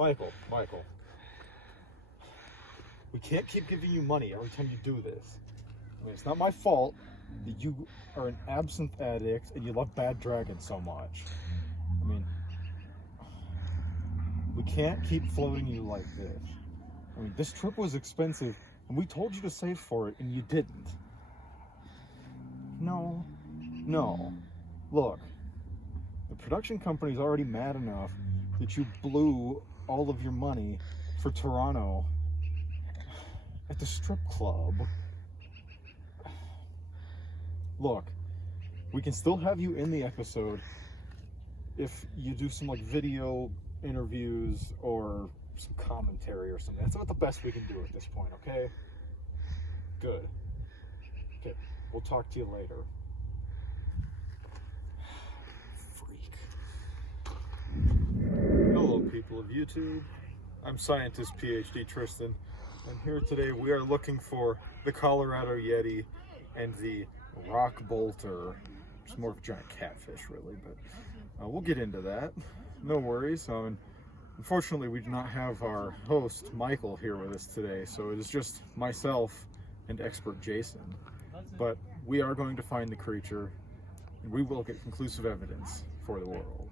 Michael. We can't keep giving you money every time you do this. I mean, it's not my fault that you are an absinthe addict and you love Bad Dragon so much. I mean, we can't keep floating you like this. I mean, this trip was expensive and we told you to save for it and you didn't. No. Look, the production company's already mad enough that you blew all of your money for Toronto at the strip club. Look, we can still have you in the episode if you do some like video interviews or some commentary or something. That's about the best we can do at this point, okay? Good. Okay, we'll talk to you later. Freak. Hello, people of YouTube. I'm Scientist PhD Tristan, and here today we are looking for the Colorado Yeti and the Rock Bolter. It's more of a giant catfish, really, but we'll get into that. No worries. Unfortunately, we do not have our host, Michael, here with us today, so it is just myself and expert Jason. But we are going to find the creature, and we will get conclusive evidence for the world.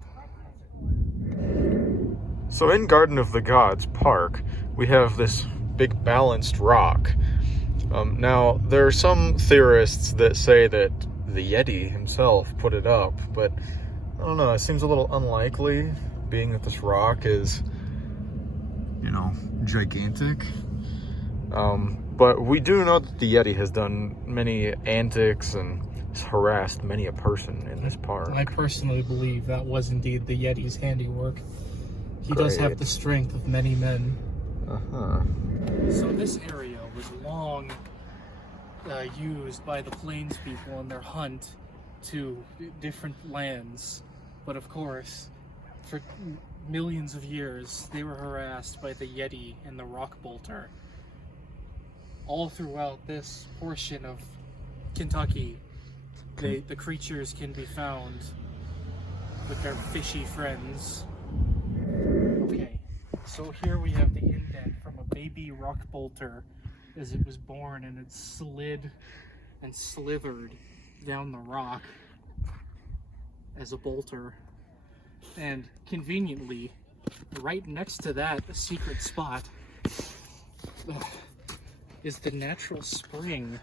So in Garden of the Gods Park, we have this big balanced rock. Now, there are some theorists that say that the Yeti himself put it up, but I don't know, it seems a little unlikely, being that this rock is, you know, gigantic. But we do know that the Yeti has done many antics and has harassed many a person in this park. I personally believe that was indeed the Yeti's handiwork. He Great. does have the strength of many men. Uh-huh. So this area was long used by the Plains people in their hunt to different lands. But of course, for millions of years, they were harassed by the Yeti and the Rock Bolter. All throughout this portion of Kentucky, the creatures can be found with their fishy friends. Okay, so here we have the indent from a baby rock bolter as it was born, and it slid and slithered down the rock as a bolter. And conveniently, right next to that secret spot is the natural spring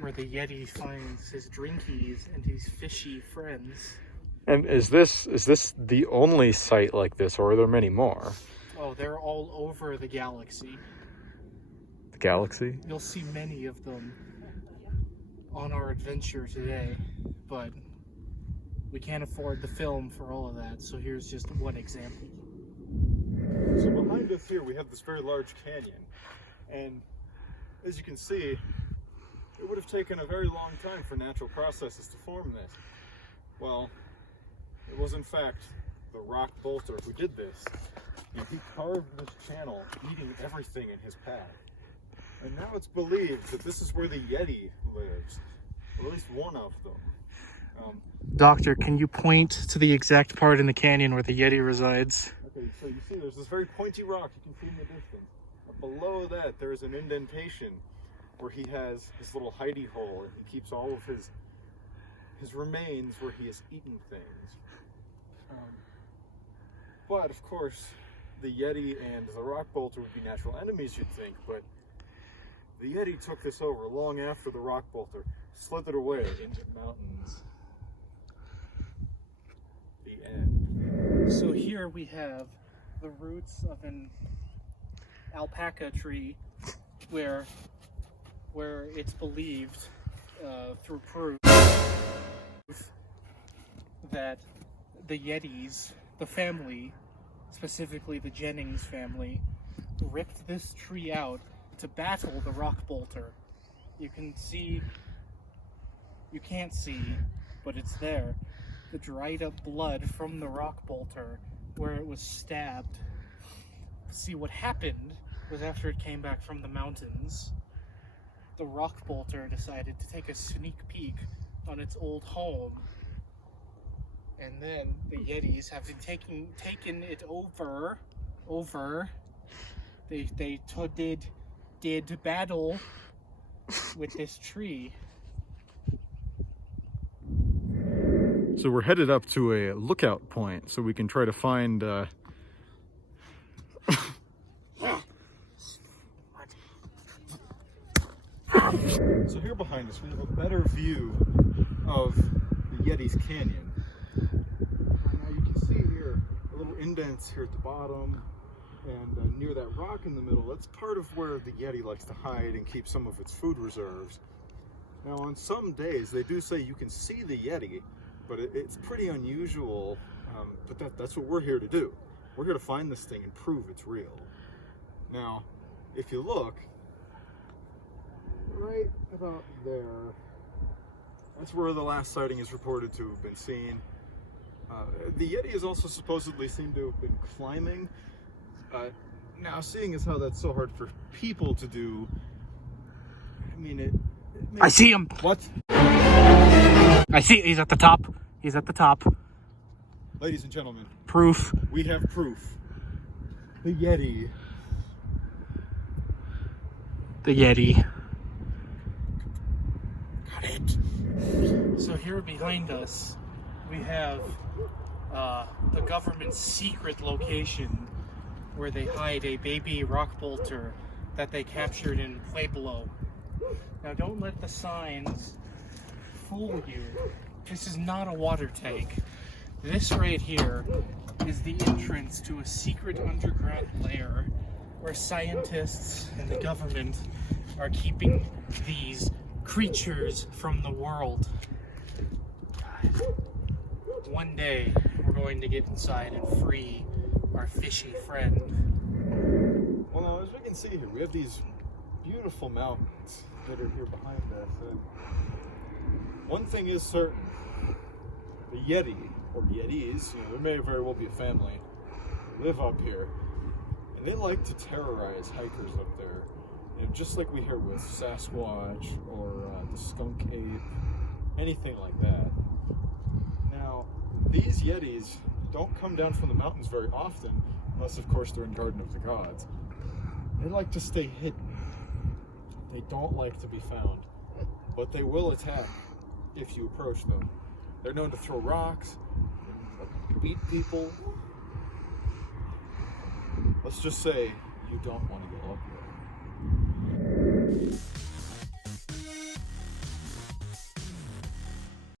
where the Yeti finds his drinkies and his fishy friends. And is this the only site like this, or are there many more? Oh, they're all over the galaxy. The galaxy? You'll see many of them on our adventure today, but we can't afford the film for all of that, so here's just one example. So behind us here we have this very large canyon, and as you can see, it would have taken a very long time for natural processes to form this. Well, it was in fact the Rock Bolter who did this. And he carved this channel, eating everything in his path. And now it's believed that this is where the Yeti lives, or at least one of them. Doctor, can you point to the exact part in the canyon where the Yeti resides? Okay, so you see there's this very pointy rock you can see in the distance. But below that there is an indentation where he has his little hidey hole, and he keeps all of his remains where he has eaten things. But of course, the Yeti and the Rock Bolter would be natural enemies, you'd think, but the Yeti took this over long after the Rock Bolter slithered away into the mountains. The end. So here we have the roots of an alpaca tree where it's believed through proof that the Yetis, the family, specifically the Jennings family, ripped this tree out to battle the Rock Bolter. You can't see, but it's there. The dried up blood from the Rock Bolter where it was stabbed. See, what happened was after it came back from the mountains, the Rock Bolter decided to take a sneak peek on its old home. And then the Yetis, having taken it over, over. They did battle with this tree. So we're headed up to a lookout point so we can try to find So here behind us we have a better view of the Yeti's canyon. Now you can see here a little indents here at the bottom and near that rock in the middle. That's part of where the Yeti likes to hide and keep some of its food reserves. Now on some days they do say you can see the Yeti, but it's pretty unusual, but that's what we're here to do. We're here to find this thing and prove it's real. Now, if you look, right about there, that's where the last sighting is reported to have been seen. The Yeti is also supposedly seen to have been climbing. Now, seeing as how that's so hard for people to do, I mean, it I see him. What? I see. He's at the top. He's at the top. Ladies and gentlemen, Proof. we have proof. The Yeti. The Yeti. Got it. So here behind us, we have the government's secret location where they hide a baby rock bolter that they captured in Pueblo. Now don't let the signs fool you. This is not a water tank. This right here is the entrance to a secret underground lair where scientists and the government are keeping these creatures from the world. One day we're going to get inside and free our fishy friend. Well, now, as we can see here, we have these beautiful mountains that are here behind us. And one thing is certain: the Yeti, or Yetis, there may very well be a family, live up here, and they like to terrorize hikers up there. Just like we hear with Sasquatch or the skunk ape, anything like that. Now, these Yetis don't come down from the mountains very often, unless of course they're in Garden of the Gods. They like to stay hidden. They don't like to be found, but they will attack if you approach them. They're known to throw rocks, beat people. Let's just say you don't want to go up there.